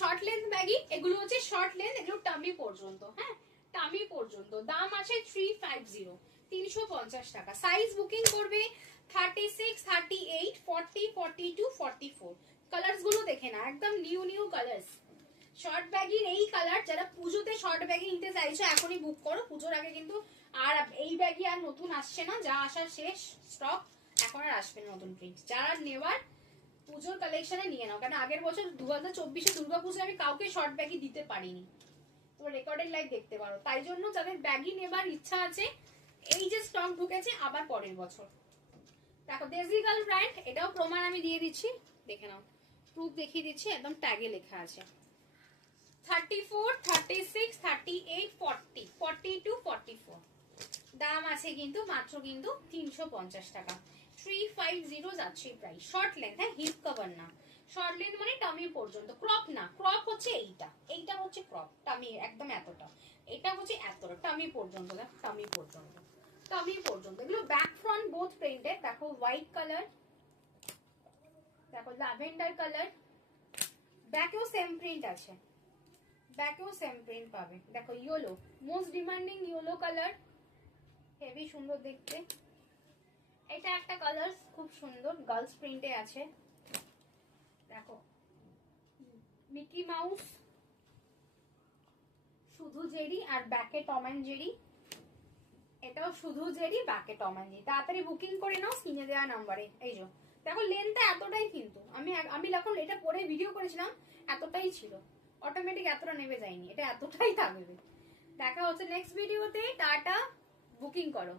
Short length baggy, এগুলো হচ্ছে short length, এগুলো টামি পর্যন্ত, হ্যাঁ টামি পর্যন্ত। দাম আছে 350, 350 টাকা। সাইজ বুকিং করবে 36, 38, 40, 42, 44। কালার্স গুলো দেখে না, একদম নিউ নিউ কালার্স। শর্ট ব্যাগির এই কালার, যারা পুজোতে শর্ট ব্যাগি নিতে চাইছো এখনই বুক করো, পুজোর আগে কিন্তু আর এই ব্যাগই আর নতুন আসছে না, যা আসার শেষ স্টক, এখন আর আসবে না নতুন প্রিন্ট। যারা নেওয়ার পুজোর কালেকশনে নিয়ে নাও, কারণ আগের বছর 2024-এ দুর্গাপূজায় আমি কাউকে শর্ট ব্যাগি দিতে পারিনি, তোমরা রেকর্ডেড লাইভ দেখতে পারো। তাই জন্য যাদের ব্যাগি নেবার ইচ্ছা আছে, এই যে স্টক ঢুকেছে আবার পরের বছর। দেখো দেশিগাল ব্র্যান্ড, এটাও প্রমাণ আমি দিয়ে দিচ্ছি, দেখে নাও, প্রুফ দেখিয়ে দিচ্ছি, একদম ট্যাগে লেখা আছে। 34, 36, 38, 40, 42, 44। দাম আছে কিন্তু মাত্র কিন্তু 350 টাকা। 350 যাচ্ছে প্রাইস। শর্ট লেন্থ, হ্যাঁ হিপ কভার না, শর্ট লেন্থ মানে টামি পর্যন্ত, ক্রপ না, ক্রপ হচ্ছে এইটা, এইটা হচ্ছে ক্রপ, টামি একদম এতটা, এটা হচ্ছে এতটা, টামি পর্যন্ত, দেখো টামি পর্যন্ত, টামি পর্যন্ত। এগুলো ব্যাক ফ্রন্ট বোথ প্রিন্টেড। দেখো হোয়াইট কালার, দেখো ল্যাভেন্ডার কালার, ব্যাকেও সেম প্রিন্ট আছে, ব্যাকেও সেম প্রিন্ট পাবে। দেখো yellow, most demanding yellow colour, heavy সুন্দর দেখতে। এটা একটা কালার খুব সুন্দর, গার্লস প্রিন্টে আছে। দেখো মিকি মাউস, শুধু জেরি আর ব্যাকে টম এন্ড জেরি, এটাও শুধু জেরি ব্যাকে টম এন্ড জেরি। তাড়াতাড়ি বুকিং করে নাও স্ক্রিনে দেওয়া নাম্বারে। এই যে দেখো লেন্থটা এতটাই, কিন্তু আমি যখন এটা পরে ভিডিও করেছিলাম এতটাই ছিল, অটোমেটিক এতটা নেমে যায়নি, এটা এতটাই থাকবে। দেখা হচ্ছে নেক্সট ভিডিওতে, টাটা, বুকিং করো।